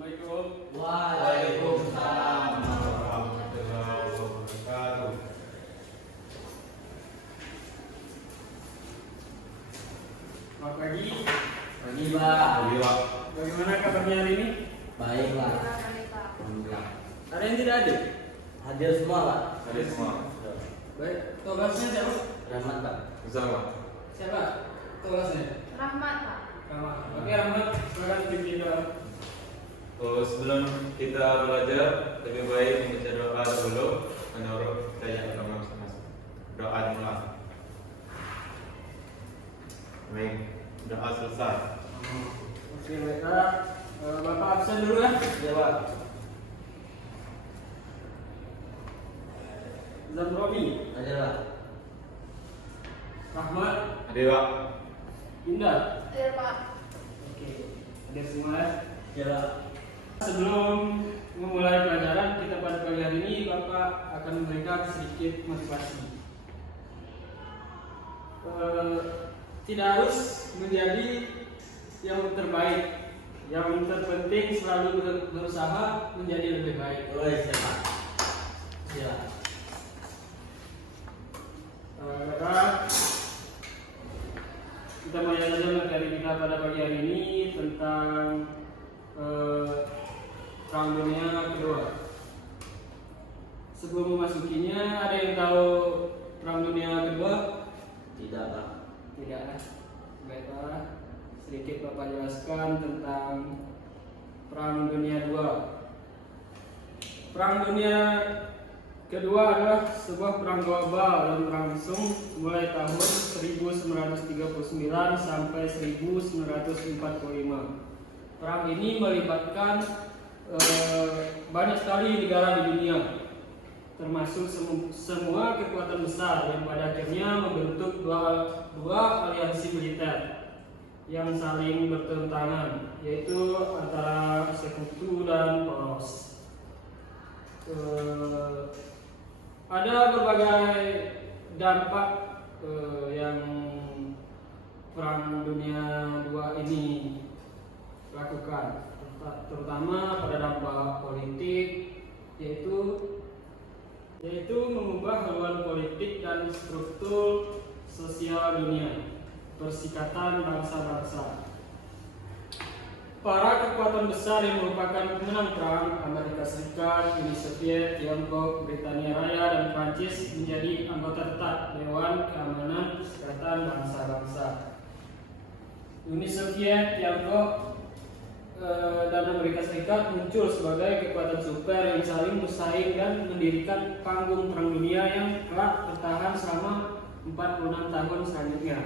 Assalamualaikum. Waalaikumsalam warahmatullahi wabarakatuh. Selamat pagi. Pagi Pak. Pagi Pak. Bagaimana kabarnya hari ini? Baik Pak. Alhamdulillah. Ada yang tidak hadir? Hadir semua Pak. Hadir semua. Baik. Tugasnya siapa? Rahmat Pak. Bersama. Siapa? Tugasnya? Rahmat, Pak. Rahmat. Oke Rahmat, silakan pimpin doa. Sebelum kita belajar, lebih baik membaca doa dulu menurut kita yang masing-masing. Doa dimulai. Baik, doa selesai. Oke baiklah. Bapak absen dulu ya. Ya Pak. Zamrobi, Hadir Pak. Rahmat, Hadir Pak. Indah. Iya, Pak. Oke, hadir semua ya. Ya Pak. Sebelum memulai pelajaran kita pada pagi hari ini, Bapak akan memberikan sedikit motivasi. Tidak harus menjadi yang terbaik, yang terpenting selalu berusaha menjadi lebih baik. Oh iya Pak. Ya. Kita mulai saja materi kita pada pagi hari ini tentang Perang Dunia Kedua. Sebelum memasukinya, ada yang tahu Perang Dunia Kedua? Tidak Pak. Tidak. Baiklah, sedikit Bapak jelaskan tentang Perang Dunia II. Perang Dunia Kedua adalah sebuah perang global dan berlangsung mulai tahun 1939 sampai 1945. Perang ini melibatkan banyak sekali negara di dunia, termasuk semua kekuatan besar yang pada akhirnya membentuk dua aliansi militer yang saling bertentangan, yaitu antara Sekutu dan Poros. Ada berbagai dampak yang Perang Dunia II ini lakukan, terutama pada dampak politik, yaitu mengubah haluan politik dan struktur sosial dunia, persikatan bangsa-bangsa. Para kekuatan besar yang merupakan pemenang perang, Amerika Serikat, Uni Soviet, Tiongkok, Britania Raya, dan Prancis menjadi anggota tetap Dewan Keamanan Perserikatan Bangsa-Bangsa. Uni Soviet, Tiongkok, dan Amerika Serikat muncul sebagai kekuatan super yang saling bersaing dan mendirikan panggung perang dunia yang kelak bertahan selama 46 tahun selanjutnya.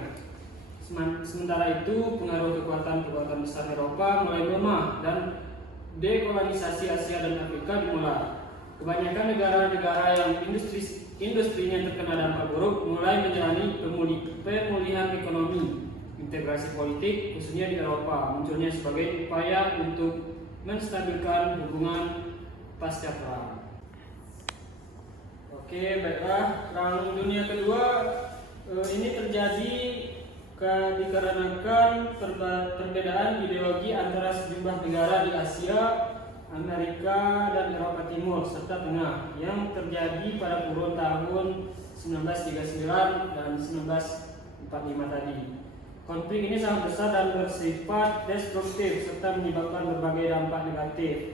Sementara itu, pengaruh kekuatan besar Eropa mulai melemah dan dekolonisasi Asia dan Afrika dimulai. Kebanyakan negara-negara yang industrinya terkena dampak buruk mulai menjalani pemulihan ekonomi. Integrasi politik, khususnya di Eropa, munculnya sebagai upaya untuk menstabilkan hubungan pasca perang. Oke, baiklah. Perang Dunia Kedua ini terjadi dikarenakan perbedaan ideologi antara sejumlah negara di Asia, Amerika, dan Eropa Timur serta Tengah yang terjadi pada kurun tahun 1939 dan 1945 tadi. Konflik ini sangat besar dan bersifat destruktif serta menyebabkan berbagai dampak negatif.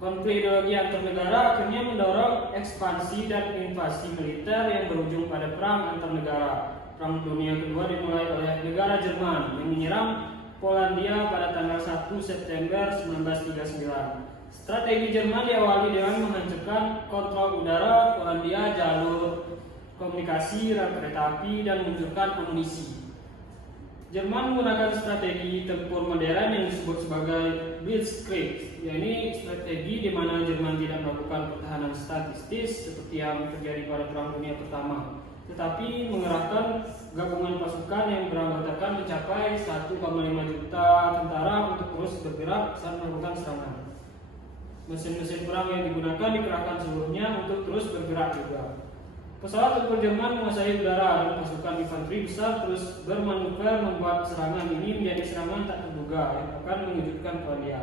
Konflik ideologi antar negara akhirnya mendorong ekspansi dan invasi militer yang berujung pada perang antar negara. Perang Dunia Kedua dimulai oleh negara Jerman yang menyerang Polandia pada tanggal 1 September 1939. Strategi Jerman diawali dengan menghancurkan kontrol udara Polandia, jalur komunikasi, rel kereta api, dan meluncurkan amunisi. Jerman menggunakan strategi tempur modern yang disebut sebagai Blitzkrieg, yaitu strategi di mana Jerman tidak melakukan pertahanan statis seperti yang terjadi pada Perang Dunia Pertama, tetapi mengerahkan gabungan pasukan yang beranggotakan mencapai 1,5 juta tentara untuk terus bergerak saat melakukan serangan. Mesin-mesin perang yang digunakan dikerahkan seluruhnya untuk terus bergerak juga. Pesawat tempur Jerman menguasai udara dan pasukan infanteri besar terus bermanuver membuat serangan ini menjadi serangan tak terduga yang akan mengejutkan Polandia.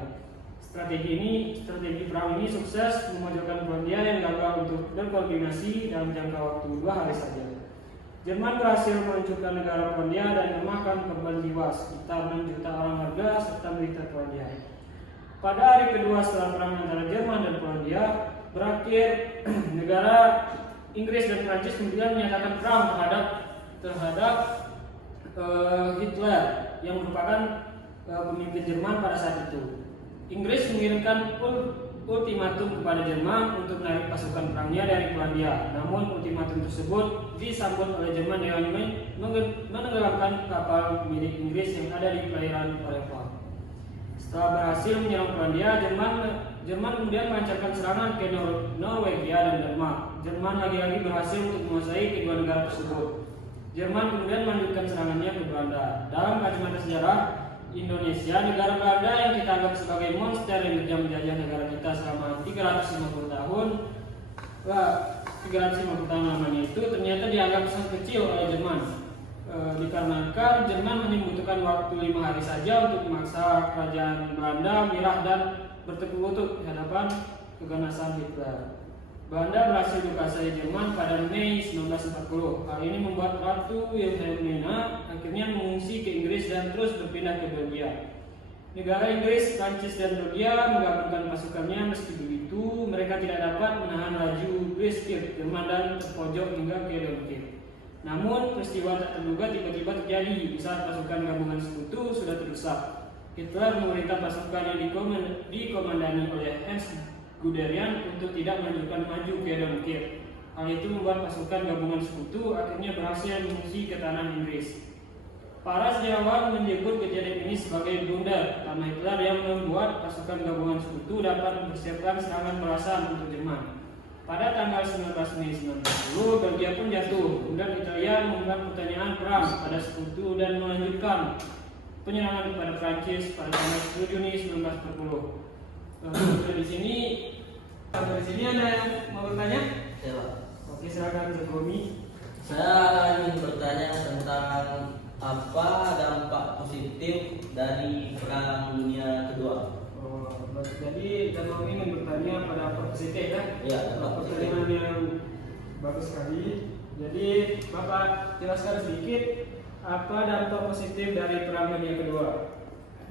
Strategi perang ini sukses memojokkan Polandia yang gagal untuk berkoordinasi dalam jangka waktu 2 hari saja. Jerman berhasil menghancurkan negara Polandia dan memakan korban jiwa sekitar 6 juta orang warga serta militer Polandia. Pada hari kedua setelah perang antara Jerman dan Polandia berakhir, negara Inggris dan Prancis kemudian menyatakan perang terhadap Hitler yang merupakan pemimpin Jerman pada saat itu. Inggris mengirimkan ultimatum kepada Jerman untuk menarik pasukan perangnya dari Polandia. Namun ultimatum tersebut disambut oleh Jerman dengan menenggelamkan kapal milik Inggris yang ada di perairan Eropa. Setelah berhasil menyerang Polandia, Jerman kemudian melancarkan serangan ke Norwegia dan Denmark. Jerman lagi-lagi berhasil untuk menguasai kedua negara tersebut. Jerman kemudian melanjutkan serangannya ke Belanda. Dalam kacamata sejarah Indonesia, negara Belanda yang kita anggap sebagai monster yang kejam menjajah negara kita selama 350 tahun, 350 tahun lamanya itu ternyata dianggap sangat kecil oleh Jerman. Dikarenakan Jerman hanya membutuhkan waktu 5 hari saja untuk memaksa kerajaan Belanda menyerah dan bertekuk lutut di hadapan keganasan Hitler. Belanda berhasil dikuasai Jerman pada Mei 1940. Hal ini membuat Ratu Wilhelmina akhirnya mengungsi ke Inggris dan terus berpindah ke Belgia. Negara Inggris, Prancis, dan Belgia menggabungkan pasukannya. Meski begitu, mereka tidak dapat menahan laju Blitzkrieg Jerman dan terpojok hingga ke Dunkirk. Namun, peristiwa tak terduga tiba-tiba terjadi di saat pasukan gabungan sekutu sudah terdesak. Hitler memerintah pasukan yang dikomandani oleh Hans Guderian untuk tidak melanjutkan maju ke Dunkirk. Hal itu membuat pasukan gabungan sekutu akhirnya berhasil mengungsi ke tanah Inggris. Para sejarawan menyebut kejadian ini sebagai blunder karena Hitler yang membuat pasukan gabungan sekutu dapat mempersiapkan serangan balasan untuk Jerman. Pada tanggal 19 Mei 1940, Belgia pun jatuh. Kemudian Italia membuat pertanyaan perang pada sekutu dan melanjutkan penyerangan kepada Prancis pada tanggal 10 Juni 1940. Di sini ada yang mau bertanya? Ya. Oke, silakan Cik Romi. Saya ingin bertanya tentang apa dampak positif dari Perang Dunia Kedua. Jadi Dan Romi ingin bertanya pada dampak positif ya? Iya, Pertanyaan yang bagus sekali. Jadi Bapak jelaskan sedikit apa dampak positif dari Perang Dunia Kedua.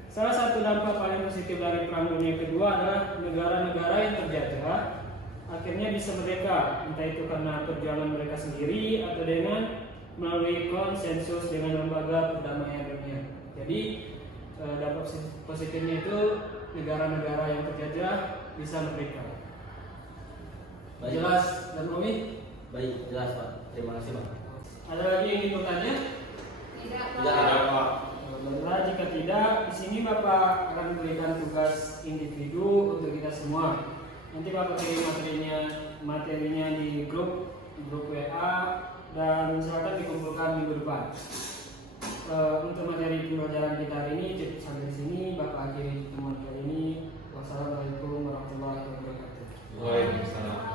Salah satu dampak paling positif dari Perang Dunia Kedua adalah negara-negara yang terjajah akhirnya bisa merdeka, entah itu karena perjuangan mereka sendiri atau dengan melalui konsensus dengan lembaga perdamaian dunia. Jadi dampak positifnya itu negara-negara yang terjajah bisa merdeka. Baik. Jelas Dan Romi? Baik, jelas Pak. Terima kasih Pak. Ada lagi yang ingin bertanya? Tidak, Pak. Tidak. Pak. Baiklah, jika tidak, di sini Bapak akan memberikan tugas individu untuk kita semua. Nanti Bapak kirim materinya di grup WA dan silakan dikumpulkan minggu depan. Untuk materi pembelajaran kita hari ini cukup sampai sini. Bapak akhiri pertemuan kali ini. Wassalamualaikum warahmatullahi wabarakatuh. Waalaikumsalam.